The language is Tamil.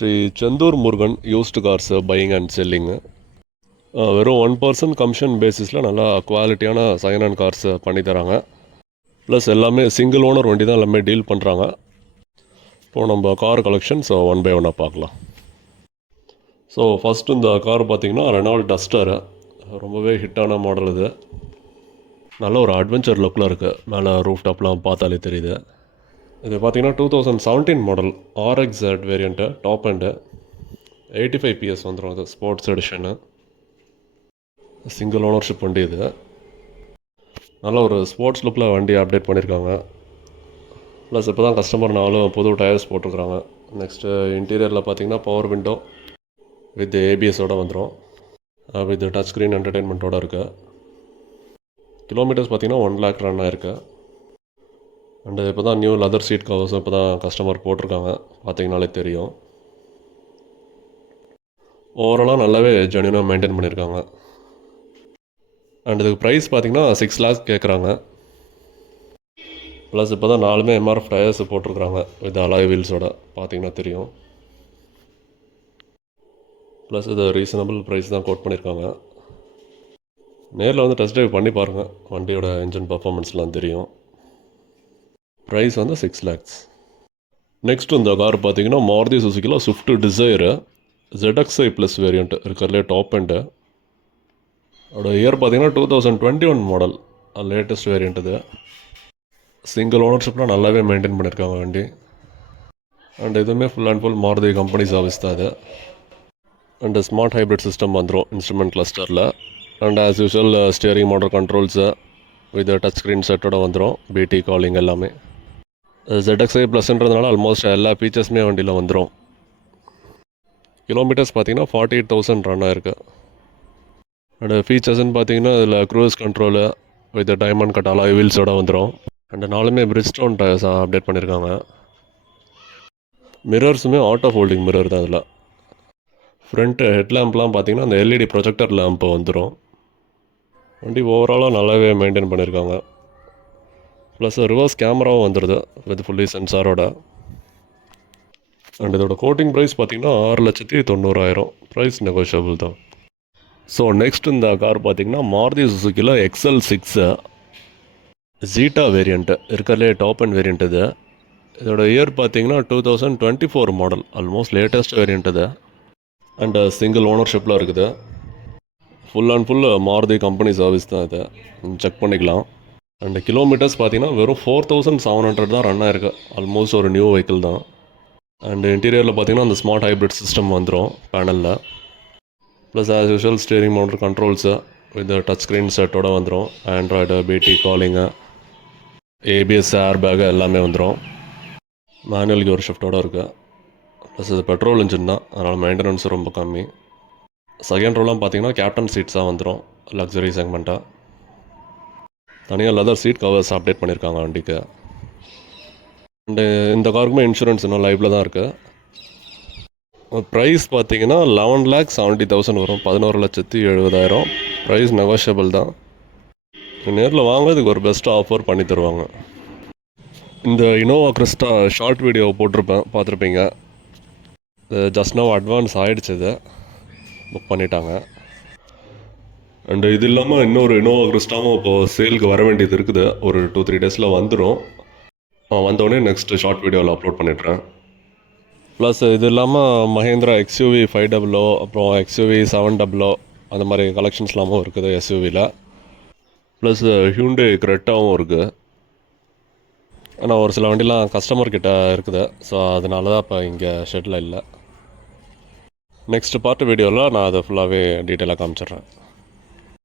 Sri Senthur Murugan used cars buying and selling. வெறும் 1% கமிஷன் பேசிஸில் நல்லா குவாலிட்டியான செகண்ட் ஹேண்ட் கார்ஸ் பண்ணி தராங்க. ப்ளஸ் எல்லாமே சிங்கிள் ஓனர் வண்டி தான் எல்லாமே டீல் பண்ணுறாங்க. இப்போது நம்ம கார் கலெக்ஷன்ஸ் ஒன் பை ஒன்னாக பார்க்கலாம். ஸோ ஃபஸ்ட்டு இந்த கார் பார்த்திங்கன்னா ரெனால்ட் டஸ்டர். ரொம்பவே ஹிட்டான மாடல் இது. நல்ல ஒரு அட்வென்ச்சர் லுக்கில் இருக்குது. மேலே ரூஃப் டாப்லாம் பார்த்தாலே தெரியுது. இது பார்த்திங்கன்னா 2017 model RXZ variant, top and 85 PS வந்துடும். அது ஸ்போர்ட்ஸ் எடிஷனு, சிங்கிள் ஓனர்ஷிப் வண்டி. இது நல்ல ஒரு ஸ்போர்ட்ஸ் லுக்கில் வண்டி அப்டேட் பண்ணியிருக்காங்க. ப்ளஸ் இப்போ தான் கஸ்டமர் நாளும் புது டயர்ஸ் போட்டிருக்கிறாங்க. நெக்ஸ்ட்டு இன்டீரியரில் பார்த்திங்கன்னா பவர் விண்டோ வித் ABS-ஓட வந்துடும். வித் டச் ஸ்க்ரீன் என்டர்டெயின்மெண்ட்டோடு இருக்குது. கிலோமீட்டர்ஸ் பார்த்திங்கன்னா 1 lakh ரன் ஆயிருக்கு. அண்டு இப்போ தான் நியூ லெதர் சீட் கவர்ஸும் இப்போ தான் கஸ்டமர் போட்டிருக்காங்க, பார்த்திங்கனாலே தெரியும். ஓவராலாக நல்லாவே ஜென்யூனாக மெயின்டைன் பண்ணியிருக்காங்க. அண்ட் இதுக்கு ப்ரைஸ் பார்த்திங்கன்னா 6 lakhs கேட்குறாங்க. ப்ளஸ் இப்போ தான் 4 MRF டயர்ஸ் போட்டிருக்கிறாங்க வித் அலாய் வீல்ஸோட, பார்த்திங்கன்னா தெரியும். ப்ளஸ் இது ரீசனபிள் ப்ரைஸ் தான் கோட் பண்ணியிருக்காங்க. நேரில் வந்து டெஸ்ட் ட்ரைவ் பண்ணி பாருங்கள், வண்டியோட இன்ஜின் பர்ஃபார்மன்ஸ்லாம் தெரியும். ப்ரைஸ் வந்து 6 lakhs. நெக்ஸ்ட் இந்த கார் பார்த்திங்கன்னா மாருதி சுசுக்கியில் Swift Dzire ZXi plus variant இருக்கிறதுலே டாப் அண்டு. அதோட இயர் பார்த்திங்கன்னா 2021 மாடல், லேட்டஸ்ட் வேரியண்ட். இது சிங்கிள் ஓனர்ஷிப்லாம் நல்லாவே மெயின்டைன் பண்ணியிருக்காங்க வண்டி. அண்ட் இதுவுமே full and full Maruti company service தான் இது. அண்டு ஸ்மார்ட் ஹைப்ரிட் சிஸ்டம் வந்துடும் இன்ஸ்ட்ருமெண்ட் கிளஸ்டரில். And as usual steering motor controls with touch screen செட்டோட வந்துடும். BT காலிங் எல்லாமே. ZXi ப்ளஸ்ன்றதுனால ஆல்மோஸ்ட் எல்லா ஃபீச்சர்ஸுமே வண்டியில் வந்துடும். கிலோமீட்டர்ஸ் பார்த்திங்கன்னா 48,000 ரன் ஆயிருக்கு. அண்டு ஃபீச்சர்ஸ்ன்னு பார்த்திங்கன்னா இதில் cruise control with diamond cut alloy வீல்ஸோட வந்துடும். அண்டு 4 பிரிட்ஜ்ஸ்டோன் டயர்ஸாக அப்டேட் பண்ணியிருக்காங்க. மிரர்ஸுமே ஆட்டோ ஃபோல்டிங் மிரர் தான் இதில். ஃப்ரண்ட்டு ஹெட்லேம்ப்லாம் பார்த்திங்கன்னா அந்த LED ப்ரொஜெக்டர் லேம்ப்பு வந்துடும். வண்டி ஓவராலாக நல்லாவே மெயின்டைன் பண்ணியிருக்காங்க. ப்ளஸ் ரிவர்ஸ் கேமராவும் வந்துடுது வித் ஃபுல்லி சென்சாரோட. அண்ட் இதோட கோட்டிங் ப்ரைஸ் பார்த்திங்கன்னா 6,90,000. ப்ரைஸ் நெகோஷியபிள் தான். ஸோ நெக்ஸ்ட் இந்த கார் பார்த்திங்கன்னா மாருதி சுசுக்கியில் XL6 ஜீட்டா வேரியண்ட்டு இருக்கிறதுலே டாப் அண்ட் வேரியண்ட். இது இதோட இயர் பார்த்திங்கன்னா 2024 மாடல், ஆல்மோஸ்ட் லேட்டஸ்ட் வேரியண்ட். இது அண்டு சிங்கிள் ஓனர்ஷிப்பில் இருக்குது. Full and full Maruti company service தான். இதை செக் பண்ணிக்கலாம். அண்டு கிலோமீட்டர்ஸ் பார்த்திங்கன்னா வெறும் 4,700 தான் ரன் ஆயிருக்கு. ஆல்மோஸ்ட் ஒரு நியூ வெஹிக்கிள் தான். அண்டு இன்டீரியரில் பார்த்திங்கன்னா அந்த ஸ்மார்ட் ஹைப்ரிட் சிஸ்டம் வந்துடும் பேனலில். Plus as usual steering motor controls with touch screen செட்டோட வந்துடும். ஆண்ட்ராய்டு, BT காலிங்கு, ABS ஏர் பேகு எல்லாமே வந்துடும். மேனுவல் கியர் ஷிஃப்ட்டோடு இருக்குது. ப்ளஸ் இது பெட்ரோல் இன்ஜின் தான், அதனால் மெயின்டெனன்ஸ் ரொம்ப கம்மி. செகண்ட் ரோலாம் பார்த்திங்கன்னா கேப்டன் சீட்ஸாக வந்துடும், லக்ஸரி செக்மெண்ட்டாக. தனியாக லெதர் சீட் கவர்ஸ் அப்டேட் பண்ணியிருக்காங்க வண்டிக்கு. அண்டு இந்த காருக்குமே இன்சூரன்ஸ் இன்னும் லைவில் தான் இருக்குது. ப்ரைஸ் பார்த்திங்கன்னா 11,70,000 வரும், 11,70,000. ப்ரைஸ் நெகோஷியபிள் தான். நேரில் வாங்குறதுக்கு ஒரு பெஸ்ட் ஆஃபர் பண்ணி தருவாங்க. இந்த இனோவா கிறிஸ்டா ஷார்ட் வீடியோ போட்டிருப்பேன், பார்த்துருப்பீங்க. ஜஸ்ட் நவ் அட்வான்ஸ் ஆகிடுச்சு, இது புக் பண்ணிட்டாங்க. அண்டு இது இல்லாமல் இன்னொரு இனோவா கிறிஸ்டாவும் இப்போது சேலுக்கு வர வேண்டியது இருக்குது. ஒரு 2-3 டேஸில் வந்துடும். வந்தோடனே நெக்ஸ்ட்டு ஷார்ட் வீடியோவில் அப்லோட் பண்ணிடுறேன். ப்ளஸ் இது இல்லாமல் மஹேந்திரா XUV 500, அப்புறம் XUV 700 அந்த மாதிரி கலெக்ஷன்ஸ்லாமும் இருக்குது SUVயில். ப்ளஸ் ஹியூண்டே கிரெட்டாவும் இருக்குது. ஆனால் ஒரு சில வண்டிலாம் கஸ்டமர்கிட்ட இருக்குது. ஸோ அதனால தான் இப்போ இங்கே ஷெட்டில் இல்லை. நெக்ஸ்ட் பார்ட் வீடியோவில் நான் அதை ஃபுல்லாகவே டீட்டெயிலாக காமிச்சிடுறேன்.